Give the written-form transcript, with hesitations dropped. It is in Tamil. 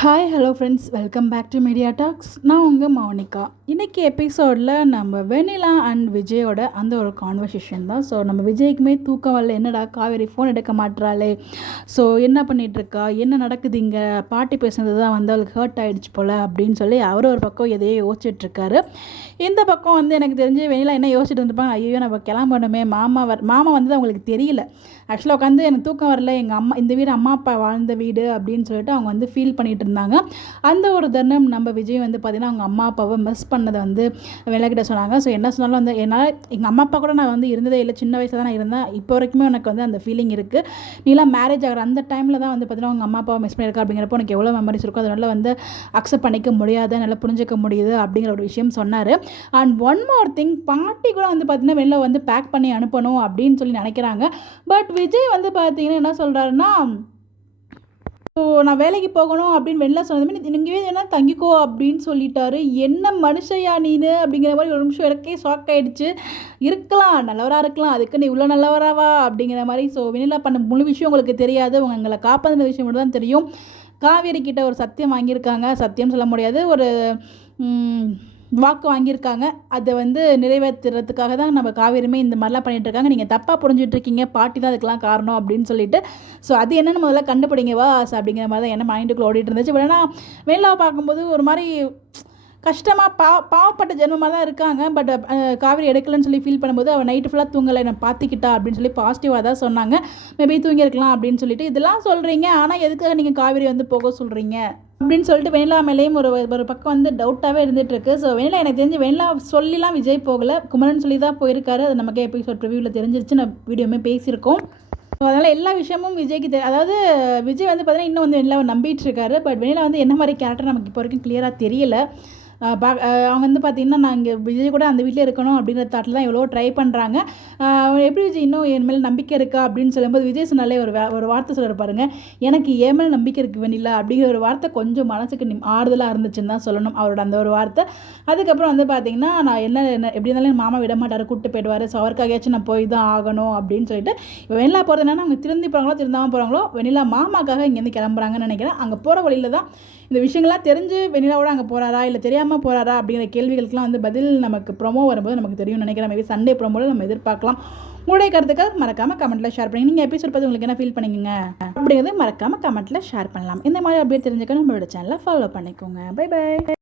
Hi hello friends, welcome back to Media Talks. நான் உங்கள் மௌனிகா. இன்றைக்கி எபிசோடில் நம்ம வெண்ணிலா அண்ட் விஜயோட அந்த ஒரு கான்வர்சேஷன் தான். ஸோ நம்ம விஜய்க்குமே தூக்கம் வரல, என்னடா காவேரி ஃபோன் எடுக்க மாட்டுறாளே, ஸோ என்ன பண்ணிகிட்ருக்கா, என்ன நடக்குது இங்கே, பாட்டி பேசுனது தான் வந்து அவளுக்கு ஹர்ட் ஆகிடுச்சு போல் அப்படின்னு சொல்லி அவர் ஒரு பக்கம் எதையோ யோசிச்சுட்ருக்காரு. இந்த பக்கம் வந்து எனக்கு தெரிஞ்சு வெண்ணிலா என்ன யோசிச்சுட்டு இருந்திருப்பாங்க, ஐயோ நம்ம கிளம்பணுமே, மாமா வந்து அவங்களுக்கு தெரியல. ஆக்சுவலாக உட்காந்து எனக்கு தூக்கம் வரல, எங்கள் அம்மா இந்த வீடு அம்மா அப்பா வாழ்ந்த வீடு அப்படின்னு சொல்லிட்டு அவங்க வந்து ஃபீல் பண்ணிகிட்டு இருந்தாங்க. அந்த ஒரு தருணம் நம்ம விஜய் வந்து பார்த்திங்கன்னா அவங்க அம்மா அப்பாவை மிஸ் பண்ணதை வந்து வேலைக்கிட்ட சொன்னாங்க. ஸோ என்ன சொன்னாலும் வந்து என்னால் எங்கள் அம்மா அப்பா கூட நான் வந்து இருந்ததே இல்லை, சின்ன வயசில் தான் நான் இருந்தேன், இப்போ வரைக்குமே எனக்கு வந்து அந்த ஃபீலிங் இருக்குது. நீலாம் மேரேஜ் ஆகிற அந்த டைமில் தான் வந்து பார்த்திங்கன்னா அவங்க அம்மா அப்பாவை மிஸ் பண்ணியிருக்கா அப்படிங்கிறப்போ எனக்கு எவ்வளோ மெமரிஸ் இருக்கும், அதனால வந்து அக்செப்ட் பண்ணிக்க முடியாது, நல்லா புரிஞ்சிக்க முடியுது அப்படிங்கிற ஒரு விஷயம் சொன்னார். அண்ட் ஒன் மோர் திங், பாட்டி கூட வந்து பார்த்திங்கன்னா வெளில வந்து பேக் பண்ணி அனுப்பணும் அப்படின்னு சொல்லி நினைக்கிறாங்க. பட் விஜய் வந்து பார்த்திங்கன்னா என்ன சொல்கிறாருன்னா, ஸோ நான் வேலைக்கு போகணும் அப்படின்னு வெளில சொன்னதுமே நீங்கள் என்ன தங்கிக்கோ அப்படின்னு சொல்லிட்டாரு. என்ன மனுஷையா நீனு அப்படிங்கிற மாதிரி ஒரு நிமிஷம் எனக்கே ஷாக் ஆகிடுச்சு. இருக்கலாம், நல்லவராக இருக்கலாம், அதுக்கு நீ இவ்வளோ நல்லவராவா அப்படிங்கிற மாதிரி. ஸோ வெண்ணிலா பண்ண முழு விஷயம் உங்களுக்கு தெரியாது, உங்களை காப்பாற்றின விஷயம் மட்டும் தான் தெரியும். காவேரி கிட்ட ஒரு சத்தியம் வாங்கியிருக்காங்க, சத்தியம் சொல்ல முடியாது, ஒரு வாக்கு வாங்கியிருக்காங்க. அதை வந்து நிறைவேற்றுறதுக்காக தான் நம்ம காவேரியுமே இந்த மாதிரிலாம் பண்ணிகிட்ருக்காங்க. நீங்கள் தப்பாக புரிஞ்சிட்ருக்கீங்க, பாட்டி தான் அதுக்கெலாம் காரணம் அப்படின்னு சொல்லிட்டு. ஸோ அது என்னென்னு முதல்ல கண்டுபிடிங்க வாஸ் அப்படிங்கிற மாதிரி தான் என்ன மைண்டுக்குள்ளே ஓடிட்டு இருந்துச்சு. பட் ஆனால் வெண்ணிலாவை பார்க்கும்போது ஒரு மாதிரி கஷ்டமாக பாவப்பட்ட ஜென்மமாக தான் இருக்காங்க. பட் காவேரி எடுக்கலன்னு சொல்லி ஃபீல் பண்ணும்போது அவள் நைட்டு ஃபுல்லாக தூங்கலை, என்னை பார்த்துக்கிட்டா அப்படின்னு சொல்லி பாசிட்டிவாக தான் சொன்னாங்க. மேபி தூங்கியிருக்கலாம் அப்படின்னு சொல்லிட்டு இதெல்லாம் சொல்கிறீங்க. ஆனால் எதுக்காக நீங்கள் காவேரி வந்து போக சொல்கிறீங்க அப்படின்னு சொல்லிட்டு வெண்ணிலா மேலேயும் ஒரு பக்கம் வந்து டவுட்டாகவே இருந்துகிட்ருக்கு. ஸோ வெண்ணிலா எனக்கு தெரிஞ்சு வெண்ணிலா சொல்லிலாம் விஜய் போகலை, குமரன் சொல்லி தான் போயிருக்காரு. அது நமக்கே எபிசோட் ரிவ்யூவில் தெரிஞ்சிருச்சு, நான் வீடியோமே பேசியிருக்கோம். ஸோ அதனால் எல்லா விஷயமும் விஜய்க்கு அதாவது விஜய் வந்து பார்த்தீங்கன்னா இன்னும் வந்து வெண்ணிலாவை நம்பிட்டு இருக்காரு. பட் வெண்ணிலா வந்து என்ன மாதிரி கேரக்டர் நமக்கு இப்போ வரைக்கும் கிளியராக தெரியல. அவங்க வந்து பார்த்திங்கன்னா நான் இங்கே விஜய் கூட அந்த வீட்டில் இருக்கணும் அப்படிங்கிற தாட்டில் தான் எவ்வளோ ட்ரை பண்ணுறாங்க. எப்படி விஜய் இன்னும் என் மேலே நம்பிக்கை இருக்கா அப்படின்னு சொல்லும்போது விஜய் சொன்னாலே ஒரு வார்த்தை சொல்ல பாருங்க, எனக்கு என் மேலே நம்பிக்கை இருக்குது வெண்ணிலா அப்படிங்கிற ஒரு வார்த்தை கொஞ்சம் மனசுக்கு ஆறுதலாக இருந்துச்சுன்னு தான் சொல்லணும், அவரோட அந்த ஒரு வார்த்தை. அதுக்கப்புறம் வந்து பார்த்திங்கன்னா நான் என்ன எப்படி இருந்தாலும் மாமா விட மாட்டார், கூப்பிட்டு போயிடுவார், ஸோ அவருக்காகயாச்சும் நான் போய் தான் ஆகணும் அப்படின்னு சொல்லிட்டு வெண்ணிலா போகிறது என்னன்னா அவங்க திருந்தி போகிறாங்களோ திருந்தாமல் போகிறாங்களோ, வெண்ணிலா மாமாக்காக இங்கேருந்து கிளம்புறாங்கன்னு நினைக்கிறேன். அங்கே போகிற வழியில் தான் இந்த விஷயங்கள்லாம் தெரிஞ்சு வெண்ணிலாவோட அங்கே போகிறாரா இல்லை தெரியாமல் போகிறாரா அப்படிங்கிற கேள்விகளுக்கெல்லாம் வந்து பதில் நமக்கு ப்ரோமோ வரும்போது நமக்கு தெரியும் நினைக்கிறேன். மேபி சண்டே ப்ரோமோவில் நம்ம எதிர்பார்க்கலாம். உங்களுடைய கருத்துக்கள் மறக்காமல் கமெண்ட்டில் ஷேர் பண்ணி நீங்கள் எபிசோட் பார்த்து உங்களுக்கு என்ன ஃபீல் பண்ணிக்கங்க அப்படிங்கிறது மறக்காமல் கமெண்ட்டில் ஷேர் பண்ணலாம். இந்த மாதிரி அப்படியே தெரிஞ்சுக்க நம்மளோட சேனலை ஃபாலோ பண்ணிக்கோங்க. Bye by.